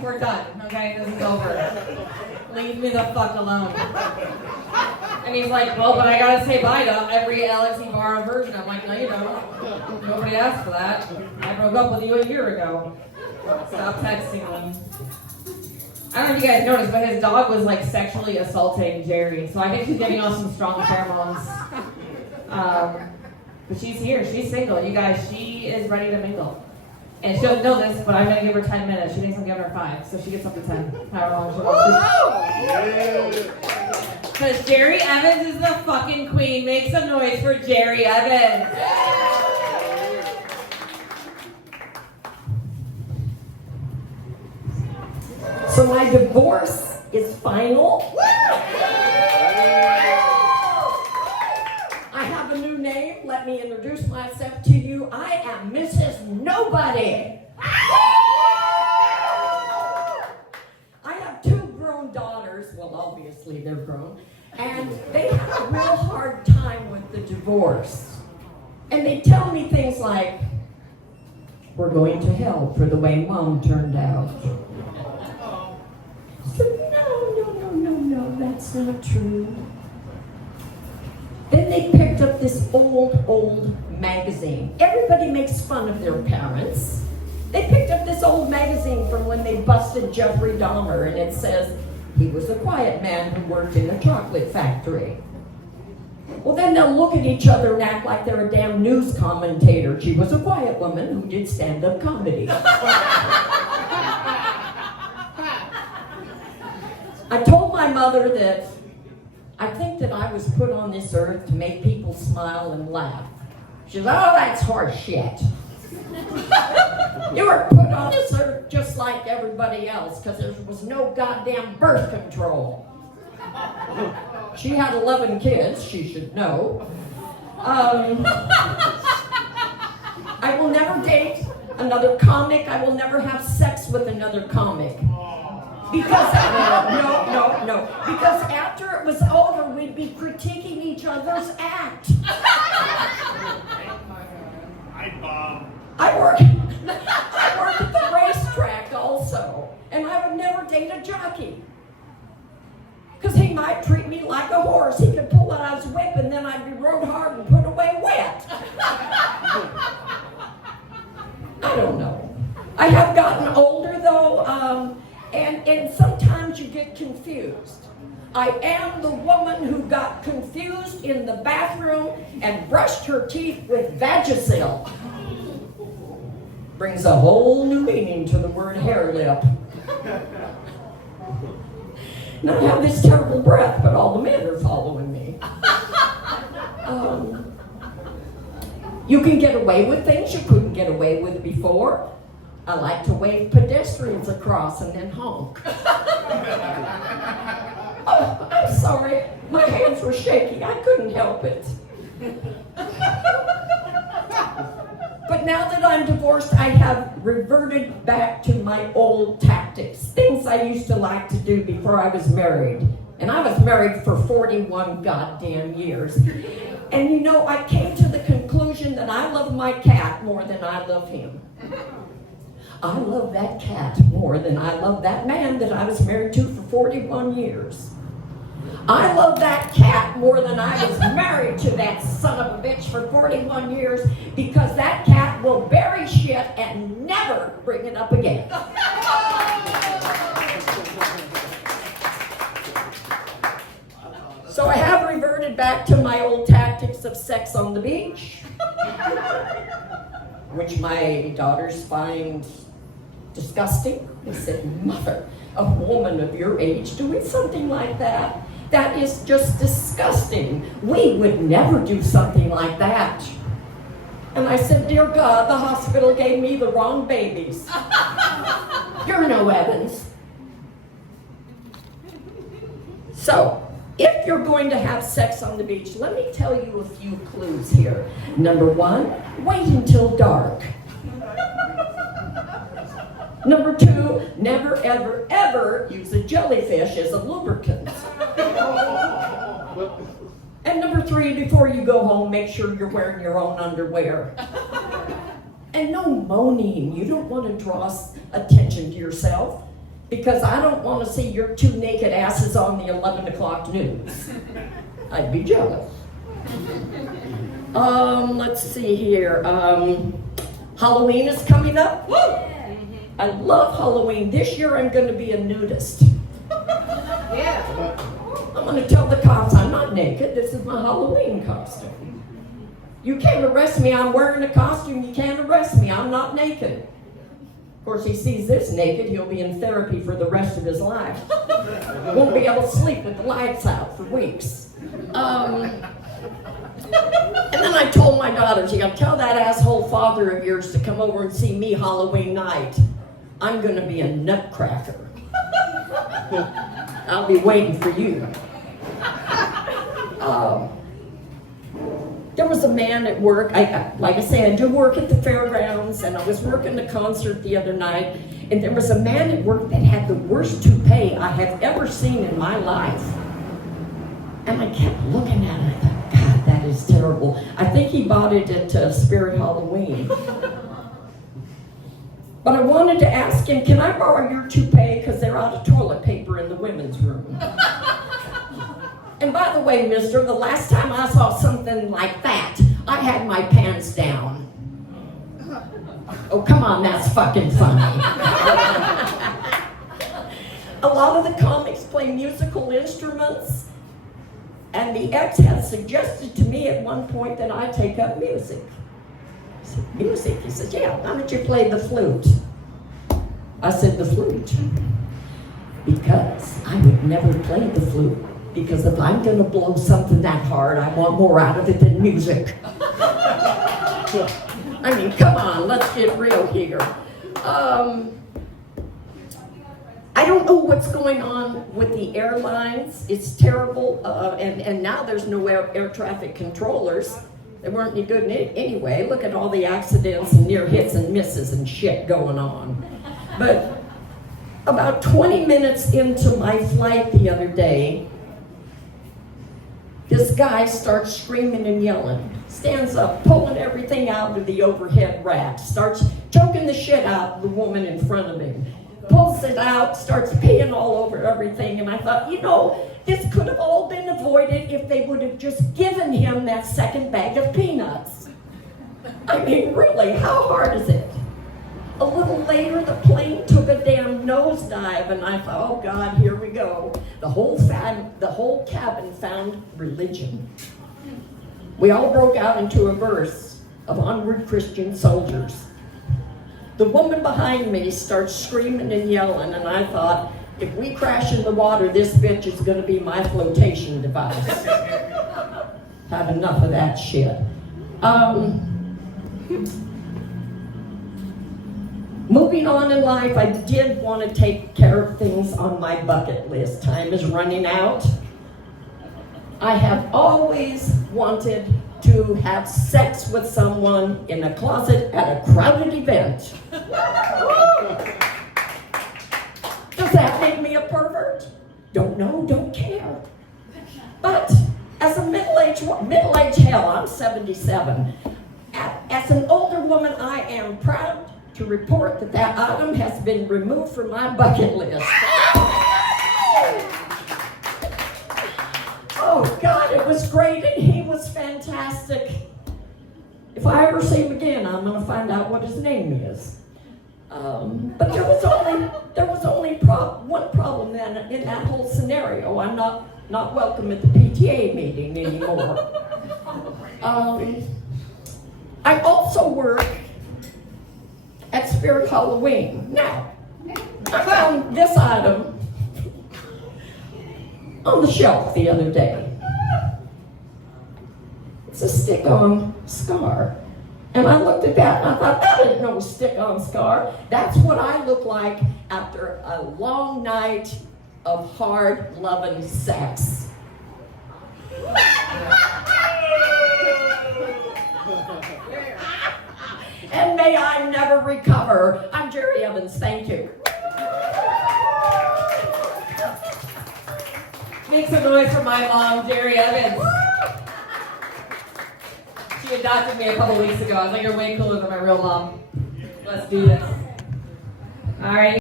we're done, okay? This is over. Leave me the fuck alone. And he's like, well, but I gotta say bye to every Alex Ibarra version. I'm like, no, you don't. Nobody asked for that. I broke up with you a year ago. Stop texting me. I don't know if you guys noticed, but his dog was like sexually assaulting Jerry. So I think she's giving off some strong pheromones. But she's here. She's single. You guys, she is ready to mingle. And she doesn't know this, but I'm going to give her 10 minutes. She thinks I'm giving her 5, so she gets up to 10. However long she wants to. Because Jerry Evans is the fucking queen. Make some noise for Jerry Evans. So my divorce is final. I have a new name. Let me introduce myself to you. I am Mrs. Nobody. I have 2 grown daughters. Well, obviously they're grown. And they have a real hard time with the divorce. And they tell me things like, we're going to hell for the way Mom turned out. I said, no, that's not true. Then they picked up this old magazine. Everybody makes fun of their parents. They picked up this old magazine from when they busted Jeffrey Dahmer, and it says, he was a quiet man who worked in a chocolate factory. Well, then they'll look at each other and act like they're a damn news commentator. She was a quiet woman who did stand-up comedy. I told my mother that I think that I was put on this earth to make people smile and laugh. She says, oh, that's horse shit. You were put on this earth just like everybody else because there was no goddamn birth control. She had 11 kids, she should know. I will never date another comic. I will never have sex with another comic. Because, no. Because after it was over, we'd be critiquing each other's act. I work at the racetrack also, and I would never date a jockey. Because he might treat me like a horse. He could pull out his whip, and then I'd be rode hard and put away wet. I don't know. I have gotten older, though, and sometimes you get confused. I am the woman who got confused in the bathroom and brushed her teeth with Vagisil. Brings a whole new meaning to the word hair lip. And I have this terrible breath, but all the men are following me. You can get away with things you couldn't get away with before. I like to wave pedestrians across and then honk. Oh, I'm sorry. My hands were shaking. I couldn't help it. But now that I'm divorced, I have reverted back to my old tactics. Things I used to like to do before I was married. And I was married for 41 goddamn years. And you know, I came to the conclusion that I love my cat more than I love him. I love that cat more than I love that man that I was married to for 41 years. I love that cat more than I was married to that son of a bitch for 41 years because that cat will bury shit and never bring it up again. So I have reverted back to my old tactics of sex on the beach, which my daughters find disgusting. They said, Mother, a woman of your age doing something like that? That is just disgusting. We would never do something like that. And I said, dear God, the hospital gave me the wrong babies. You're no Evans. So, if you're going to have sex on the beach, let me tell you a few clues here. Number 1, wait until dark. Number 2, never, ever, ever use a jellyfish as a lubricant. And number 3, before you go home, make sure you're wearing your own underwear. And no moaning. You don't want to draw attention to yourself, because I don't want to see your two naked asses on the 11 o'clock news. I'd be jealous. Let's see here. Halloween is coming up. Woo! I love Halloween. This year I'm going to be a nudist. Yeah. I'm going to tell the cops I'm not naked. This is my Halloween costume. You can't arrest me. I'm wearing a costume. You can't arrest me. I'm not naked. Of course, he sees this naked, he'll be in therapy for the rest of his life. Won't be able to sleep with the lights out for weeks. And then I told my daughters, you gotta tell that asshole father of yours to come over and see me Halloween night. I'm gonna be a nutcracker. I'll be waiting for you. There was a man at work, like I say, I do work at the fairgrounds, and I was working a concert the other night, and there was a man at work that had the worst toupee I have ever seen in my life. And I kept looking at it, I thought, God, that is terrible. I think he bought it at Spirit Halloween. But I wanted to ask him, can I borrow your toupee, because they're out of toilet paper in the women's room. And by the way, mister, the last time I saw something like that, I had my pants down. Oh, come on, that's fucking funny. A lot of the comics play musical instruments, and the ex had suggested to me at one point that I take up music. I said, music? He said, yeah, why don't you play the flute? I said, the flute? Because I would never play the flute. Because if I'm going to blow something that hard, I want more out of it than music. I mean, come on, let's get real here. I don't know what's going on with the airlines. It's terrible, and now there's no air traffic controllers. They weren't any good anyway. Look at all the accidents and near hits and misses and shit going on. But about 20 minutes into my flight the other day, this guy starts screaming and yelling, stands up, pulling everything out of the overhead rack, starts choking the shit out of the woman in front of him, pulls it out, starts peeing all over everything, and I thought, you know, this could have all been avoided if they would have just given him that second bag of peanuts. I mean, really, how hard is it? A little later, the plane took a damn nosedive, and I thought, oh God, here we go. The whole cabin found religion. We all broke out into a verse of Onward Christian Soldiers. The woman behind me starts screaming and yelling, and I thought, if we crash in the water, this bitch is going to be my flotation device. Had enough of that shit. Moving on in life, I did want to take care of things on my bucket list. Time is running out. I have always wanted to have sex with someone in a closet at a crowded event. Does that make me a pervert? Don't know, don't care. But as a middle-aged hell, I'm 77. As an older woman, I am proud to report that item has been removed from my bucket list. Oh God, it was great and he was fantastic. If I ever see him again, I'm going to find out what his name is. But there was only one problem then in that whole scenario. I'm not welcome at the PTA meeting anymore. I also work at Spirit Halloween. Now, I found this item on the shelf the other day. It's a stick-on scar. And I looked at that and I thought, that ain't no stick-on scar. That's what I look like after a long night of hard loving sex. And may I never recover. I'm Jerry Evans, thank you. Make some noise for my mom, Jerry Evans. She adopted me a couple weeks ago. I was like, you're way cooler than my real mom. Let's do this. All right.